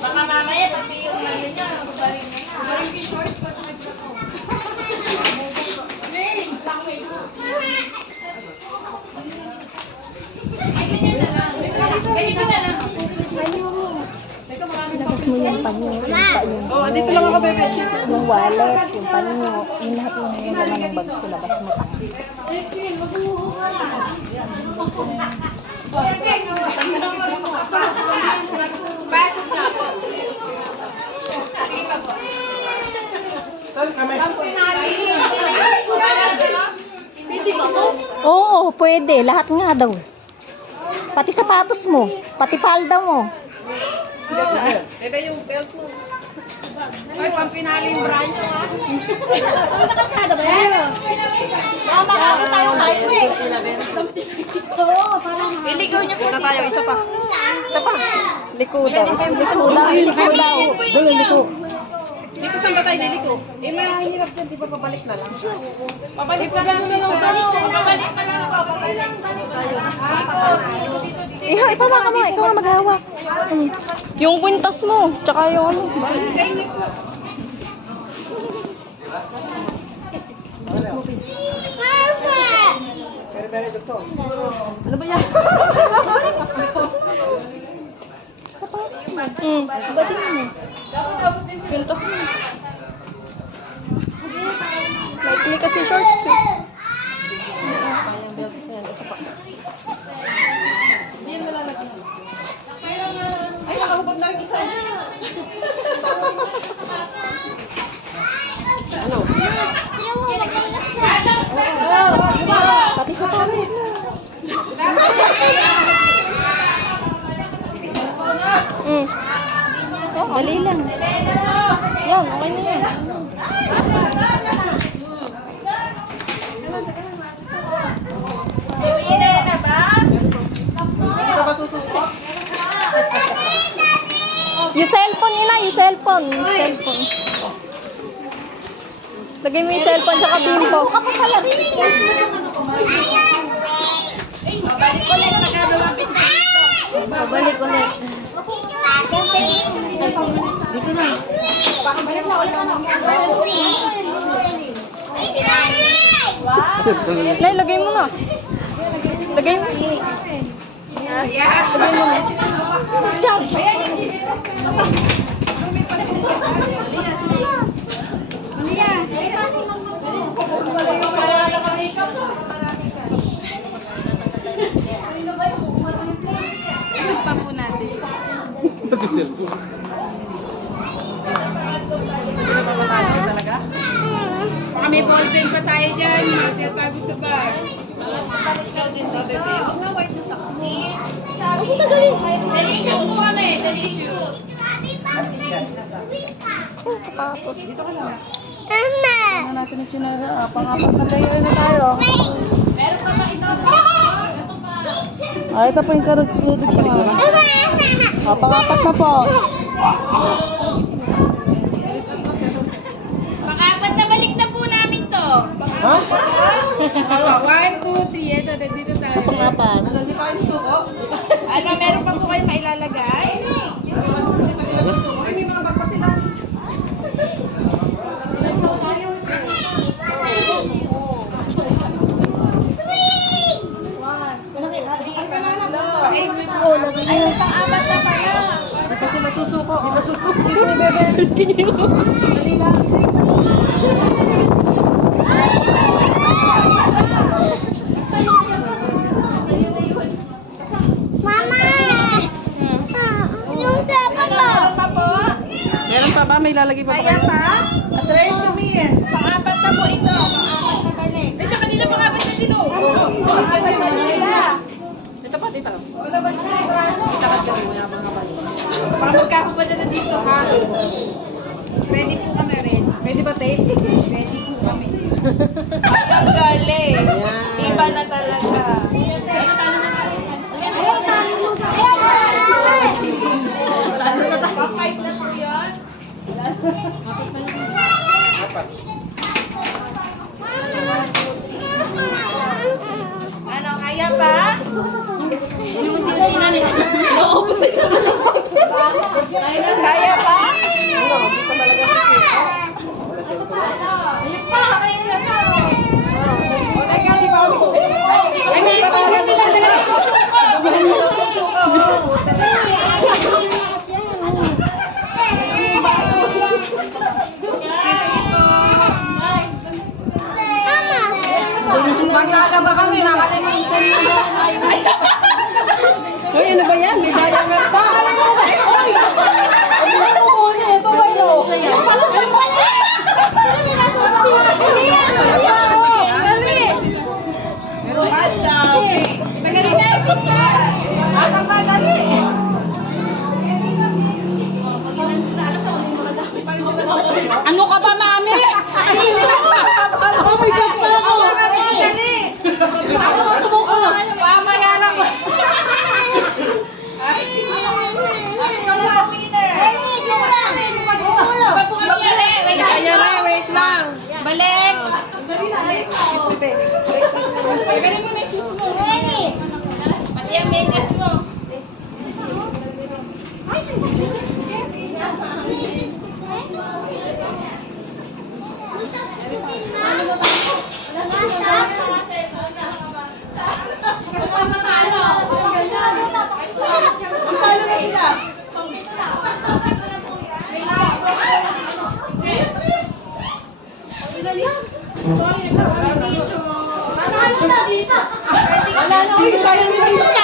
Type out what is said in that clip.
Baka mamaya pati yung namin niya, nababarin na na. Yung short ko at Labas mo yung panyo. Oo, dito lang ako, bebe. Yung wallet, yung panyo, yung lahat yung laman ng bag ko, labas mo. pasok na po. Sige pa po. Saan kami? Pwede ba po? Oo, pwede. Lahat nga daw. Pati sapatos mo, pati palda mo. Bebe, yung belt mo. Ay, pampinali yung brand nyo, ha? Nakasada ba yan? Makakita tayo kahit eh. Oo, parang Iligaw niyo po na tayo. Isa pa. Isa pa. Liko daw. Liko daw. Liko daw. Doon, liko. Dito saan ba tayo liliko? Eh, may hirap dyan. Di ba pabalik na lang? Pabalik na lang. Pabalik na lang. Ikaw nga maghawak. Yung kwintas mo, tsaka yung ano. Very doktor. Ano ba yan? Sapatos mo. Batiin mo. Kwintas mo. Likely kasi short. Yan malalagay. Ay, nakahubog na rin isa. Ano? Pati sapatos mo. Dali lang. Yan, okay na yan. Yung cellphone, ina, yung cellphone. Lagay mo yung cellphone sa kabimbo. Pabalik ulit. Dito na. Nay, lagay mo na. Lagay mo. Lagay mo na. Charge. Isip pa po natin. Talaga? Baka may ballpen pa tayo dyan. Matatago sa bag. Delicious po kami. Delicious. Sapatos. Dito ka lang. Ano natin yung chinara? Pang-apat na tayo na tayo. Meron pa ba ito? Ito po yung karag-edit ko. Pang-apat na po. Pang-apat na balik na po namin to. Ha? 1, 2, 3. Ito, dito tayo. Pang-apat. Hindi pa kayo suko? Ano, meron pa po kayo mailalagay? Ay, may mga bag pa sila. Ay, pang-apat na pala. Hindi pa sila susuko. Hindi pa susuko. Hindi ni bebe. Dali lang. Meron pa ba? May lalagay pa ba kayo? Address kami yan. Pang-apat na po ito. Pang-apat na balik. Ay, sa kanila pang-apat na din. Dito pa, dito. Dito ka dyan. May mga balik. Baka magkakapada na dito, ha? Ready po kami, ready. Pwede ba tape? Ready po kami. Ang galing. Iba na talaga. Pa-5 na po yan. Apat. Kaya pa? Ay, may patatas sila. Maglalaba kami, nakalimutan mo na. Hoy, ano ba yan? May diamer pa. Hoy! Ano ba ito? Ito ba ito? Hindi yan. Ano ba? Dali. Meron ba? Magaling na ito ka. Alam ba? Dali. Ano ka ba, mami? Oh my God, pa ako. Dali. Ako sumuko. Mamaya lang. Wait lang. Balik! Galing mo na yung shoes mo. Pati ang medyas mo. Wala na.